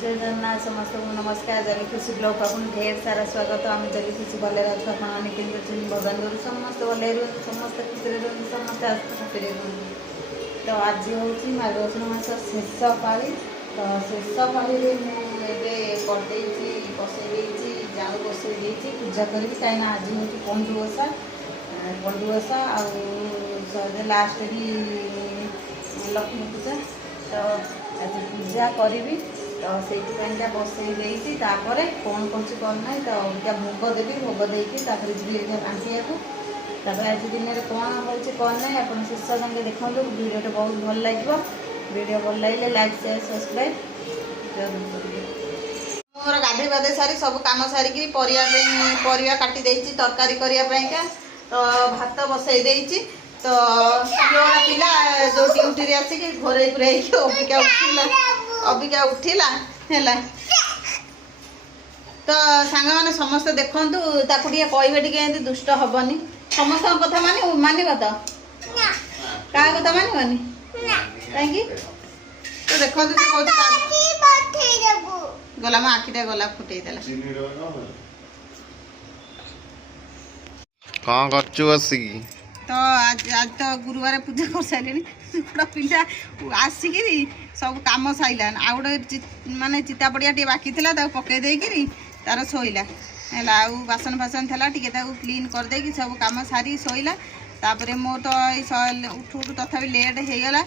जय जगन्नाथ समस्त को नमस्कार। जल्दी खुशी ब्लॉग अपन ढेर सारा स्वागत। आम जल्दी खुशी भले अपन केन्द्र भगवान करूँ समस्त भले रुहतु, समस्त खुशी रुहतु, समस्त खुशी रुहतु। तो आज हूँ मार्गशीर मास शेष पाली। तो शेष पाली मुझे करदे बसई जाऊ बसई पूजा करी कहीं आज हूँ पंडुओषा पंडुओषा आ लास्ट भी लक्ष्मी पूजा। तो आज पूजा करी तो से बसई कौन कौन ना तो अबिका भोग देवी भोग देकर जी बांटिया को आज दिन में कौन हो ना आप शेष जाके देखो वीडियो बहुत भल लगे। वीडियो भल लगे लाइक शेयर सब्सक्राइब मोर गाधे बाधे सारी सब कम सारिकी परिया काटी देती तरकारी करने तो भात बसई देती। तो पिला जो ड्यूटी रे आसिक घोरे घुरे अबिका उठिला है। तो सांग मैंने समस्त देखु कहे टे दुष्ट हेनी समस्त कथा मानव तो क्या कथा मानवनी कहीं तो देखो गला मो आखिटा गला फुटेदेला कौन कर तो आज तो गुरुवार पूजा कर सारे गोटे पिला आसिक सब कम साइलान आ गए माने चिता पड़िया टे बाकी था पकई देकरी तार शोला है बासन फासन था टे क्लीन करदे सब कम सारी शोला। तापर मो तो उठू उठू तथा लेट होगला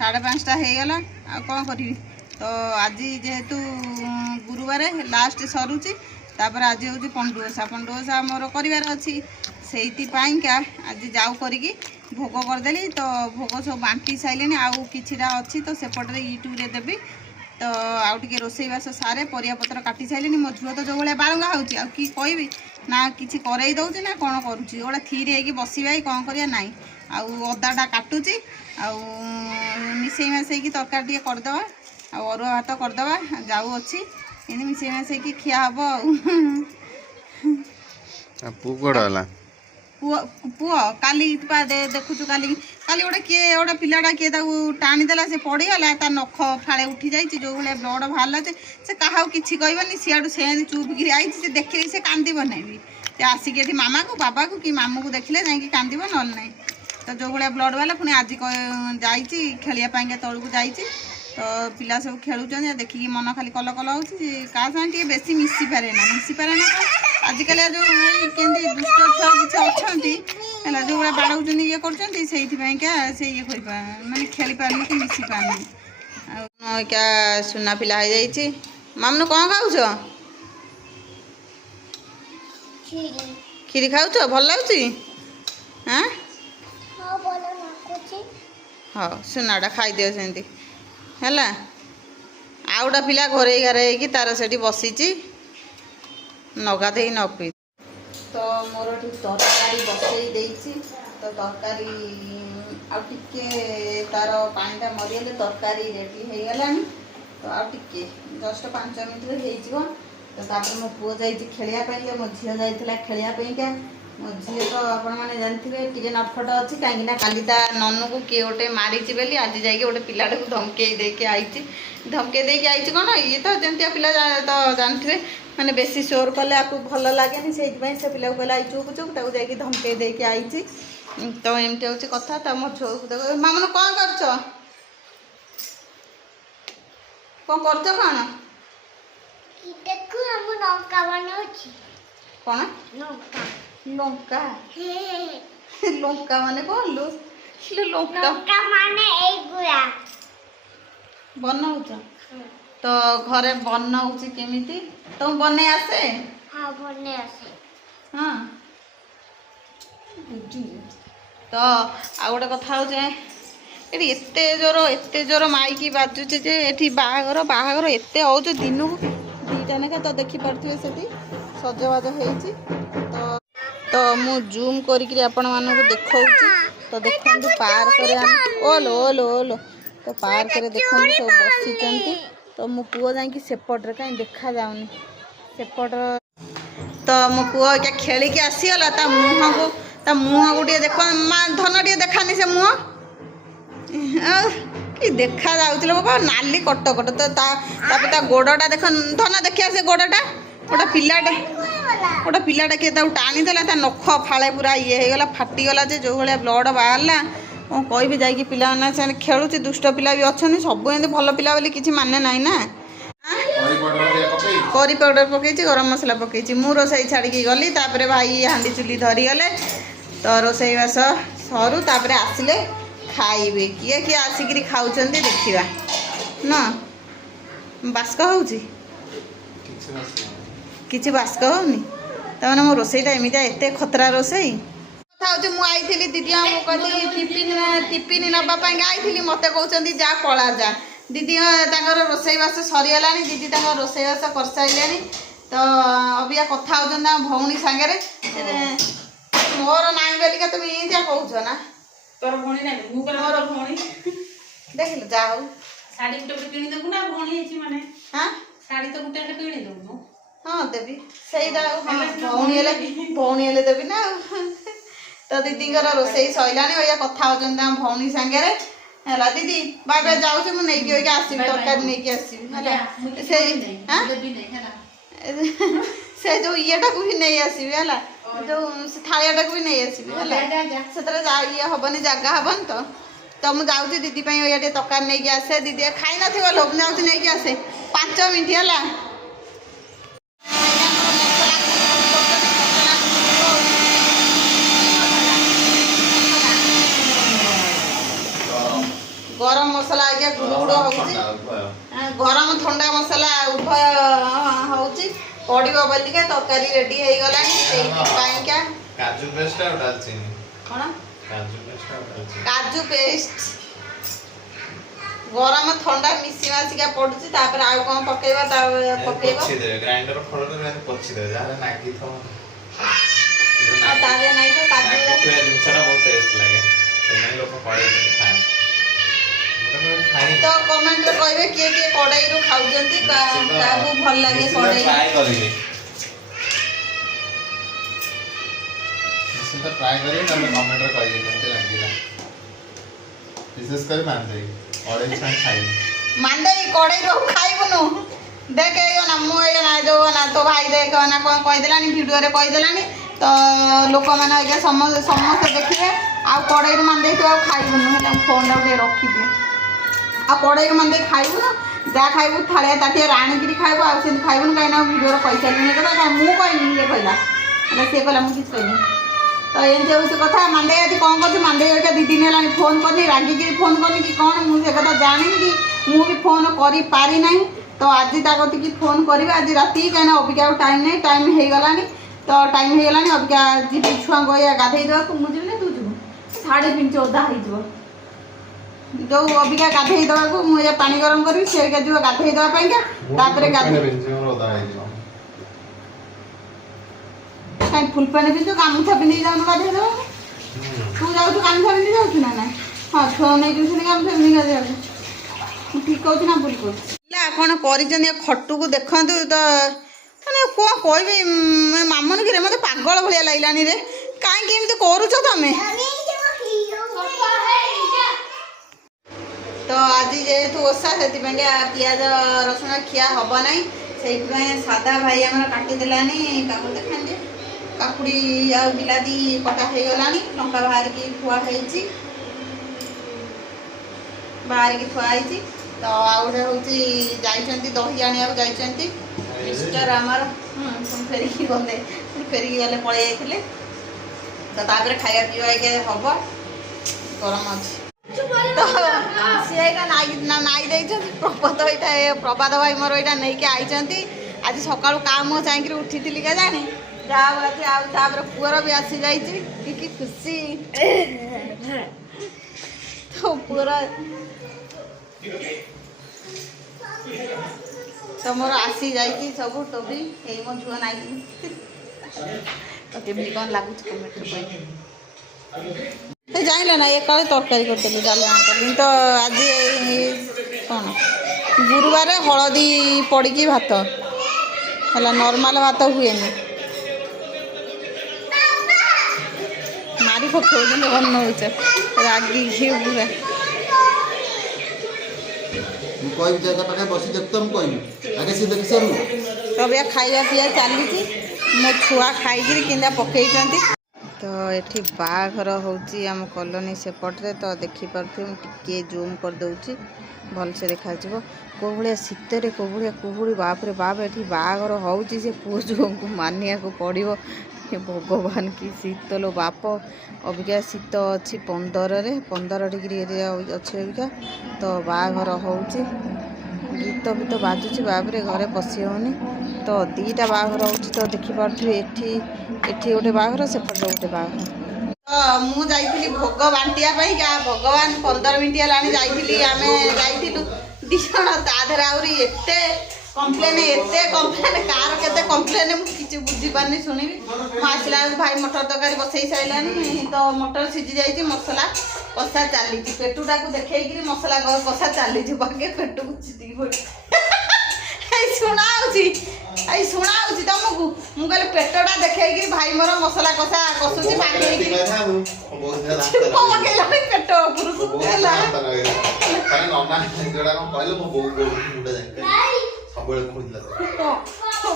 5:30 होगला आ कौन करी। तो आज जेहेतु गुरुवार लास्ट सरुची तापर आज हूँ पंडुओषा मोर करार अच्छी से आज जाऊ करी भोग करदेली। तो भोग सब बांटी सारे आउ किछिटा अच्छी तो सेपटे यूट्यूब रे देवी। तो आउ टे रोसईबास सारे परिया पत्र काटी सारे मो झुआ तो जो भाई बारंगा होची आ कि कहबी ना किसी करई दउची ना कौन करुची गोटे थीर होगी बसवा कौन करिया नाई आउ अदाटा काटुची आउ मिसई मसई तरकारी टे करदे अरुआ भात करदे जाऊ अच्छी एमती मिसई मसई खिया हम पुआ काली देखुचु काली काली गोटे किए गोटे पिलाटा किए टाणीदेला से पड़गला ता नख फाड़े उठी जाइए जो भाई ब्लड बाहर से क्या किसी कहबनी सियाड़ू से चुप आई से देखिए से कांदब ना भी से आसिक ये मामा को बाबा को कि मामू को देखले जाकि कांदब ना ना। तो जो भाई ब्लड बाला पुणी आज जाइए खेलियापाई तौक जा तो पिला सब खेलुचन देखिए मन खाली कल कल हो क्या सागे बेसी मिसी पारे ना आजिकल जो केंदी दुष्ट छुआ किसी अच्छा है जो भाई बाड़ौं ये कर से ये माने खेली पारनी कि मिसी पारनी क्या सुना पिला हो जाइए। मामू कौन खाऊ खीरी खाऊ भल लगुच हाँ हाँ सुनाटा खाईदिव सेमती है आ गोटा पिला घरे घरे तार से बसीची नगा दे न पी। तो मोर तरकारी बसई देती तो तरकारी आगे तार पानीटा मरीगले तरकारी रेडी हो गला। तो आगे जस्ट 5 मिनट हो तो मो पुओ जा खेलियापाई मो झील जाइला खेलियापाईका मो झी तो आपण मैंने जानते टे नटखट अच्छी कहीं काली ता ननु को किए गोटे मारी बोली आज जाकि गोटे पिलाटा को धमके देके आई कौन ये तो जमती पिला तो जानते मैंने बेसी शोर कले आपको भल लगे से पिला को कहला चुप चुप जाकि धमके देके आई। तो एमती हूँ कथा तो मो छुआ को देख मामू कौन कर कौन लंका लंका माने कौन लु लंका माने बनाऊच तो घरे बनाऊच केमिति तुम बने आसे हाँ बने आसे हाँ तो आ गोटे कथा हो एते जोर माइकी बाजुचे जे एठी बाहागर बाहागर एते हो दिन को 2टा नेखा तो देखी पारे से सजबाज होती। तो मु जूम करी आपण मानक देखा तो देखो पार्क ओलो ओलो ओलो तो पार्क रे देखो सब बसी। तो मो पुओ जाकि सेपटे कहीं देखा जाऊनी सेपट। तो मो पुओ क्या खेल के आसीगला मुँह को टे देख धन टे देखानी से मुँह कि देखा जाऊला बाबा नाली कटकट तो तापर ता गोड़टा देख धन देखिया से गोड़टा गोटे पिलाटा किए टाणी देला ता नख फाड़े पूरा ये हो गला फाटीगला जे जो भाया ब्लड बाहरला कौन कह जाकि पिला से खेलुची दुष्ट पिला भी अच्छा सब एमती भल पिला बोली किसी माने ना ना करी पाउडर पकई गरम मसला पकई मु रोसई छाड़ी गली तापर भाई हांडी चुली धरीगले तो रोसई बास सरू तापर आसिले खाइबे किए किए आसिक खाऊँ देखा ना बास्क हो किसी बास्क होनी तमें मो रोसईटा एमती एत खतरा रोसई कथा हूँ मुझे दीदी कहली टिफिन नापी आई मत कहते जा पला जा दीदी रोसईबास सरीगला दीदी रोसईबास कर सारे तो अबिया कथा होना भौणी सांगे मोर नाई बोलिका तुम ये कौच ना तोर भौणी ना मोर भौणी देख जा हो साड़ी गुटे किणी देबु ना भौणी अछि माने हां साड़ी तो गुटे किणी देबु हां देबी सेइदा भौणी हेले देबी ना तो दीदी रोसई सैलानी भैया कथा होता भौणी सांगे है दीदी बाय बाय जाऊँ मुझे नहीं आसबि तरकारी नहीं आसबि से जो येटा को भी नहीं आसबि है जो थालियाटा को भी नहीं आसबि से ये हेनी जगह हेन तो मुझे जाऊँ दीदी ये तरकारी नहीं आसे दीदी खाई न लोक जाऊँ नहीं आसे 5 मिनट है गरम मसला आज्ञा गुड़ गरम ठंडा मसला उभय होची पड़ो बोलिका तरकारी रेडी हो गला काजू पेस्ट और दालचीनी कौन काजू पेस्ट और काजू पेस्ट गरम दालचीनी ठंडा मिसी मासिका पड़ुची तापर आउ कोन पकेबा पकेबा पोछि दे ग्राइंडर खोल दे पोछि दे जाले नागी थो तारे नहीं तो काजू तो जिनसरा बहुत टेस्ट लागे से लोग पड़े खाए तो कमेंट रे कहबे किए किए कड़ाई रो खाउजंती काबू भल लागे कड़ाई ट्राई करिवे निश्चित ट्राई करिवे तमे कमेंट रे कहिए केते लागिला विशेष कर मान दे और इंसान खाई मांडे कड़ाई रो खाइबनु देख यो ना मु ये ना जो ना तो भाई देख ना कोन कहि देलानी वीडियो रे कहि देलानी तो लोक माने आगे समस्त देखिए आ कड़ाई रो मांडे तो खाइबनु हेला फोन रे रखि दे आ कड़ाई मंदे खाइबू ना जहाँ खाइबू थालिया ताटिया आनिकी खाइबू आ खाइबू कहीं वीडियो पैसा नहीं मुझे कहनी ये कहला सी कहला मुझे किसी कहनी तो एमती हूँ कथा मांडे आज कौन कर मांडे का 2 दिन है फोन करनी रागिकी फोन करनी कि कौन मुझे कथा जानी कि मुझे फोन कर पारि ना तो आज ताकि फोन कर आज राति कहीं अबिका टाइम नहीं टाइम हो गलानी तो टाइम हो गलानी अबिका जी छुआ को गाधे देवा मुझे ना तू जीव 3.5 ओदा हो जो अबिका गाधे देवा मुझे पानी गरम करी से जो गाधे देवाई कहीं फुल पानी पिंधु गामुछा पिंधि जाऊन गाधे देवा तू जाऊ गामुछा पिंधि जाऊ ना ना हाँ छुआ नहीं जाऊँ गामुछा पिंधि गाधे ठीक कहूँ ना भूल कहूँ कौन कर खटू को देखु तो मैंने कौन कह मामन कि मत पागल भाया लगलानी रे कहीं करुच तुम तो आज जेहेतु ओषा से पियाज रसुण खिया हम ना से सादा भाई आम काटिदेलानी काकुड़ देखा काकुड़ी आ बिलाती कटा हो गलानी लंका बाहर की थुआई बाहर की थुआई तो आउटे हूँ दही आने जाइए मिस्टर आमर फेरिकी गले फेरिकी पलि जाते तो तापर खाया पीवा हम गरम अच्छे तो सी नाई प्रभात यहाँ प्रभात भाई मोर यहाँ नहीं आई आज सका काम चाहिए उठी थी क्या जाने जहाँ पुअर भी आसी जाइए कि खुशी तो पुअर तो मोर आसी जाइए सब टोबी यही मो झुआ नाई तो केमी कौन लगुच कमेंट जान ना ये कल तरकारी करी डाल तो आज कौन गुरुवार हलदी पड़ी भात है नॉर्मल भात हुए मारी पकाउन भन हो रागी पूरा ମୁଁ କହିବି ଜାଗା ପାଖରେ ବସି ଦେଖ ତ ମୁଁ କହିବି ଆଗେ ସେ ଦେଖି ସାରୁ ତ ଏବେ ଖାଇବା ପିଇବା ଚାଲିଛି ମୋ ଛୁଆ ଖାଇକିରି କେନ୍ତା ପକେଇଛନ୍ତି। ତ ଏଠି ବାହାଘର ହେଉଛି ଆମ କଲୋନୀ ସେପଟରେ ତ ଦେଖିପାରୁଥିବେ ମୁଁ ଟିକିଏ ଜୁମ୍ କରିଦେଉଛି ଭଲସେ ଦେଖାଯିବ। କେଉଁ ଭଳିଆ ଶୀତରେ କେଉଁ ଭଳିଆ କୁହୁଡ଼ି ବାପରେ ବାପ ଏଠି ବାହାଘର ହେଉଛି ସେ ପୁଅ ଝିଅଙ୍କୁ ମାନିବାକୁ ପଡ଼ିବ। ଭଗବାନ କି ଶୀତ ଲୋ ବାପ ଅବିକା ଶୀତ ଅଛି 15 ଡିଗ୍ରୀ ଏରିଆ ଅଛି ଅବିକା ତ ବାହାଘର ହେଉଛି ଗୀତ ଫୀତ ବାଜୁଛି ବାପରେ ଘରେ ପଶି ହେଉନି ତ ଦୁଇଟା ବାହାଘର ହେଉଛି ତ ଦେଖିପାରୁଥିବେ ଏଠି ଗୋଟେ ବାହାଘର ସେପଟେ ଗୋଟେ ବାହାଘର। ତ ମୁଁ ଯାଇଥିଲି ଭୋଗ ବାଣ୍ଟିବା ପାଇଁକା ଭଗବାନ 15 ମିନିଟ୍ ହେଲାଣି ଯାଇଥିଲି ଆମେ ଯାଇଥିଲୁ 2 ଜଣ ତା ଦେହରେ ଆହୁରି ଏତେ କମ୍ପ୍ଲେନ୍ କାହାର କେତେ କମ୍ପ୍ଲେନ୍ ମୁଁ କିଛି ବୁଝିପାରୁନି ଶୁଣିବି। ମୁଁ ଆସିଲା ବେଳକୁ ଭାଇ ମଟର ତରକାରୀ ବସେଇ ସାରିଲାନି ତ ମଟର ସିଝି ଯାଇଛି ମସଲା କଷା ଚାଲିଛି ପେଟୁଟାକୁ ଦେଖେଇକିରି ମସଲା କଷା ଚାଲିଛି ବାକି ପେଟକୁ ଚିଟିକି ପଡ଼ି ଶୁଣା ହେଉଛି ତମକୁ ମୁଁ କହିଲି ପେଟଟା ଦେଖେଇକିରି ଭାଇ ମୋର ମସଲା କଷା କଷୁଛି ପକେଇଲାଣି ପେଟ ଉପରକୁ ହେଲା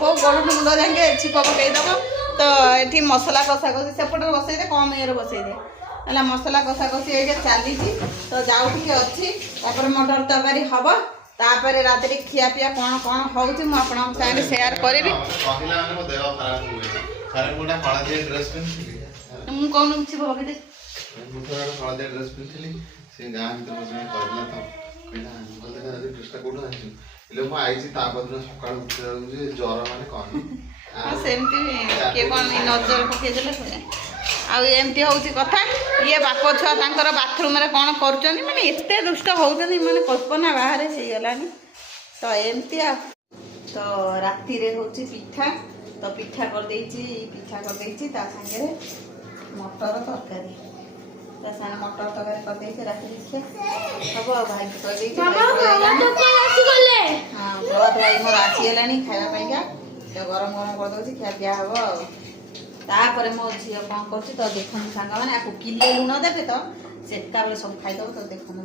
ବୋଉ ଗୋଡ଼ ମୁଣ୍ଡ ଯାକେ ଛିପ ପକେଇଦେବ ତ ଏଠି ମସଲା କଷା କଷି ସେପଟରେ ବସେଇଦେ କମ୍ ଇଏରେ ବସେଇଦେ ହେଲା ମସଲା କଷା କଷି ଏଇଟା ଚାଲିଛି ତ ଯାଉ ଟିକେ ଅଛି ତାପରେ ମଟର ତରକାରୀ ହେବ ତାପରେ ରାତିରେ ଖିଆ ପିଆ କ'ଣ ହେଉଛି ମୁଁ ଆପଣଙ୍କ ସାଙ୍ଗରେ ସେୟାର କରିବି। ମୁଁ କହୁନ କିଛି ଭାବିଦେ ହଳଦିଆ ଡ୍ରେସ୍ ପିନ୍ଧିଥିଲି ସେ ଗାଁ ଭିତରେ କହିଲା ତ କହିଲା ଡ୍ରେସ୍ଟା କୋଉଠୁ ଆଣିଛୁ ହେଲେ ମୁଁ ଆଇଛି ତାପରଦିନ ସକାଳୁ ଉଠିଲା ବେଳକୁ ଯେ ଜ୍ୱର ମାନେ କ'ଣ ସେମିତି କିଏ କ'ଣ ନଜର ପକେଇଦେଲେ ଆଉ ଏମିତି ହେଉଛି କଥା। ଇଏ ବାପ ଛୁଆ ତାଙ୍କର ବାଥରୁମ୍ରେ କ'ଣ କରୁଛନ୍ତି ମାନେ ଏତେ ଦୁଷ୍ଟ ହେଉଛନ୍ତି ମାନେ କଳ୍ପନା ବାହାରେ ହେଇଗଲାଣି ତ ଏମିତି ଆଉ। ତ ରାତିରେ ହେଉଛି ପିଠା ତ ପିଠା କରିଦେଇଛି ତା ସାଙ୍ଗରେ ମଟର ତରକାରୀ କରିଦେଇଛି ରାତିରେ ଖିଆ ହେବ ଆଉ ଭାଇକି କହିଦେଇଛି ହଁ ବଳଦ ଭାଇ ମୋର ଆସିଗଲାଣି ଖାଇବା ପାଇଁକା ତ ଗରମ କରିଦେଉଛି ଖିଆ ପିଆ ହେବ ଆଉ। ତାପରେ ମୋ ଝିଅ କ'ଣ କରୁଛି ତ ଦେଖନ୍ତୁ ସାଙ୍ଗମାନେ ଆକୁ କିଲେ ଲୁଣ ଦେବେ ତ ସେକା ବେଳେ ସବୁ ଖାଇଦେବ ତ ଦେଖନ୍ତୁ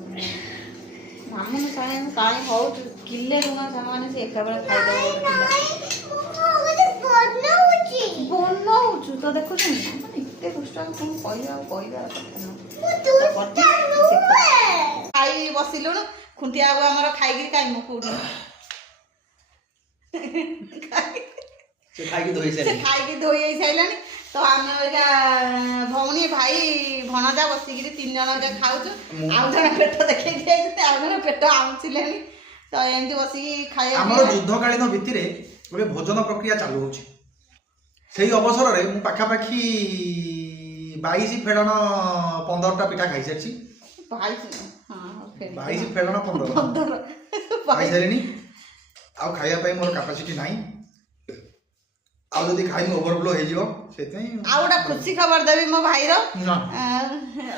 ମାମୁନି ସାଙ୍ଗେ କାହିଁ ହେଉଛୁ କିଲେ ଲୁଣ ସାଙ୍ଗମାନେ ସେ ଏକାବେଳେ ଖାଇଦେବ ବନଉଛୁ ତ ଦେଖୁଛୁ ମାନେ ଏତେ ଦୁଷ୍ଟ କ'ଣ କହିବା କଥା ନୁହଁ ଖାଇ ବସିଲୁଣୁ ଖୁଣ୍ଟିଆ ବାବୁ ଆମର ଖାଇକିରି କାଇଁ ମୁଁ କୋଉଠି ଖାଇକି ଧୋଇ ହେଇ ସାରିଲାଣି ତ ଆମେ ଏଇଟା ଭଉଣୀ ଭାଇ ଭଣଜା ବସିକିରି 3 ଜଣ ଏଇଟା ଖାଉଛୁ ଆଉ ଜଣେ ପେଟ ଦେଖେଇ ଦିଆଯାଇଛି ଆଉ ଜଣେ ପେଟ ଆଉଁସିଲେଣି ତ ଏମିତି ବସିକି ଖାଇବା ଆମର ଯୁଦ୍ଧକାଳୀନ ଭିତ୍ତିରେ ଗୋଟେ ଭୋଜନ ପ୍ରକ୍ରିୟା ଚାଲୁ ହେଉଛି। ସେଇ ଅବସରରେ ମୁଁ ପାଖାପାଖି 22 ଫେଡ଼ଣ 15ଟା ପିଠା ଖାଇସାରିଛି 22 ଫେଡ଼ଣ 15 ଖାଇସାରିଣି ଆଉ ଖାଇବା ପାଇଁ ମୋର କାପାସିଟି ନାହିଁ ଆଉ ଯଦି ଖାଇମି ଓଭରଫ୍ଲୋ ହେଇଯିବ ସେଥିପାଇଁ ଆଉ ଗୋଟେ ଖୁସି ଖବର ଦେବି ମୋ ଭାଇର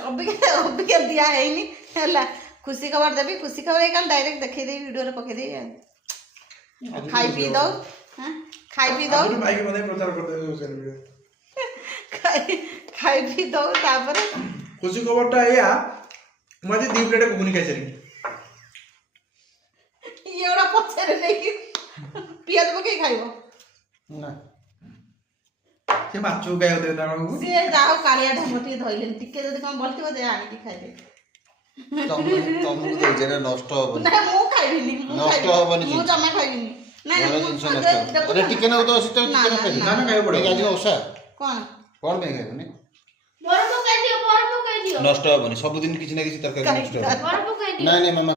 ଅବିକା ଦିଆ ହେଇନି ହେଲା ଖୁସି ଖବର ଦେବି ଖୁସି ଖବର କାଲି ଡାଇରେକ୍ଟ ଦେଖେଇଦେବି ଭିଡ଼ିଓରେ ପକେଇଦେବି ଆଉ ଖାଇ ପିଇ ଦଉ ଖାଇ ପିଇ ଦଉ ତାପରେ ଖୁସି ଖବରଟା ଏଇଆ ମୁଁ ଆଜି 2 ପ୍ଲେଟ୍ ଘୁଗୁନି ଖାଇସାରିନି ଇଏ ଗୋଟେ ପଛରେ ନେଇକି ପିଆଜ ପକେଇ ଖାଇବ ନା ସେ ମାଛକୁ ଖାଇବାକୁ ଦେବେ ତାଙ୍କୁ ସିଏ ଯାଉ କାଳିଆ ଢାମ ଟିକେ ଧଇଲେନି ଟିକେ ଯଦି କ'ଣ ବଳିଥିବ ଦେ ଆଣିକି ଖାଇଦେ ତମକୁ ଦଉଛେ ନା ନଷ୍ଟ ହବନି ନା ମୁଁ ଖାଇବିନି ନଷ୍ଟ ହବନି ମୁଁ ଜମା ଖାଇବିନି ନା ଟିକେ ନା ତ ଶୀତ ଟିକେ ନା ଖାଇବାକୁ ପଡ଼ିବ ଆଜି ଓଷା କ'ଣ ପାଇଁ ଖାଇବନି ନଷ୍ଟ ହବନି ସବୁଦିନ କିଛି ନା କିଛି ତରକାରୀ ନଷ୍ଟ ହବ ନାଇଁ ମାମା